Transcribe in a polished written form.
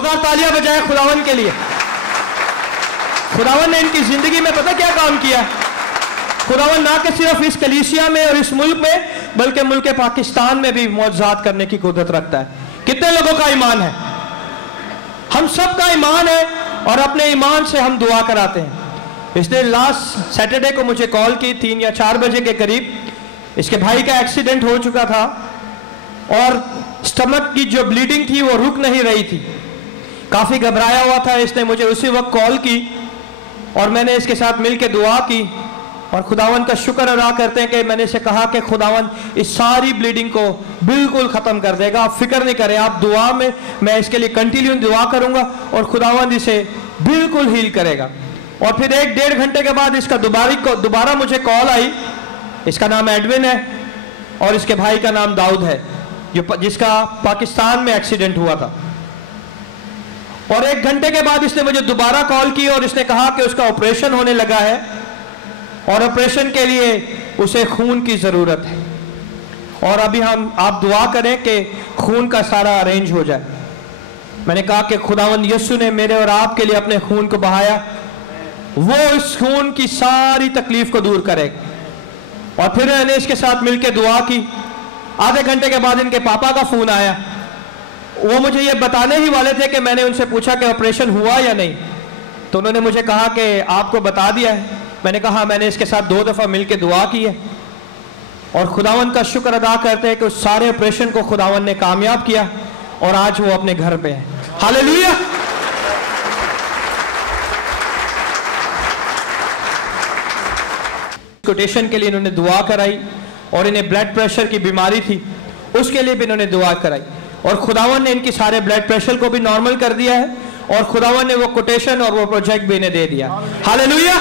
जोरदार तालियां बजाएं खुदावन के लिए। खुदावन ने इनकी जिंदगी में पता क्या काम किया। खुदावन ना कि सिर्फ इस कलीसिया में और इस मुल्क में, बल्कि मुल्क पाकिस्तान में भी मौजूद करने की कुदरत रखता है। कितने लोगों का ईमान है? हम सब का ईमान है और अपने ईमान से हम दुआ कराते हैं। इसने लास्ट सैटरडे को मुझे कॉल की 3 या 4 बजे के करीब। इसके भाई का एक्सीडेंट हो चुका था और स्टमक की जो ब्लीडिंग थी वो रुक नहीं रही थी, काफ़ी घबराया हुआ था। इसने मुझे उसी वक्त कॉल की और मैंने इसके साथ मिल के दुआ की और खुदावन का शुक्र अदा करते हैं कि मैंने इसे कहा कि खुदावन इस सारी ब्लीडिंग को बिल्कुल ख़त्म कर देगा, आप फिक्र नहीं करें, आप दुआ में, मैं इसके लिए कंटिन्यू दुआ करूंगा और खुदावन इसे बिल्कुल हील करेगा। और फिर 1-1.5 घंटे के बाद इसका दोबारा मुझे कॉल आई। इसका नाम एडविन है और इसके भाई का नाम दाऊद है, जिसका पाकिस्तान में एक्सीडेंट हुआ था। और 1 घंटे के बाद इसने मुझे दोबारा कॉल की और इसने कहा कि उसका ऑपरेशन होने लगा है और ऑपरेशन के लिए उसे खून की ज़रूरत है और अभी आप दुआ करें कि खून का सारा अरेंज हो जाए। मैंने कहा कि खुदावंद यीशु ने मेरे और आपके लिए अपने खून को बहाया, वो इस खून की सारी तकलीफ को दूर करेगा। और फिर मैंने इसके साथ मिलकर दुआ की। आधे घंटे के बाद इनके पापा का फोन आया। वो मुझे ये बताने ही वाले थे कि मैंने उनसे पूछा कि ऑपरेशन हुआ या नहीं, तो उन्होंने मुझे कहा कि आपको बता दिया है। मैंने कहा मैंने इसके साथ 2 दफ़ा मिलकर दुआ की है और खुदावन का शुक्र अदा करते हैं कि उस सारे ऑपरेशन को खुदावन ने कामयाब किया और आज वो अपने घर पे है। हालेलुया। कोटेशन के लिए इन्होंने दुआ कराई और इन्हें ब्लड प्रेशर की बीमारी थी, उसके लिए भी इन्होंने दुआ कराई और खुदावन ने इनके सारे ब्लड प्रेशर को भी नॉर्मल कर दिया है और खुदावन ने वो कोटेशन और वो प्रोजेक्ट भी इन्हें दे दिया। हालेलुया।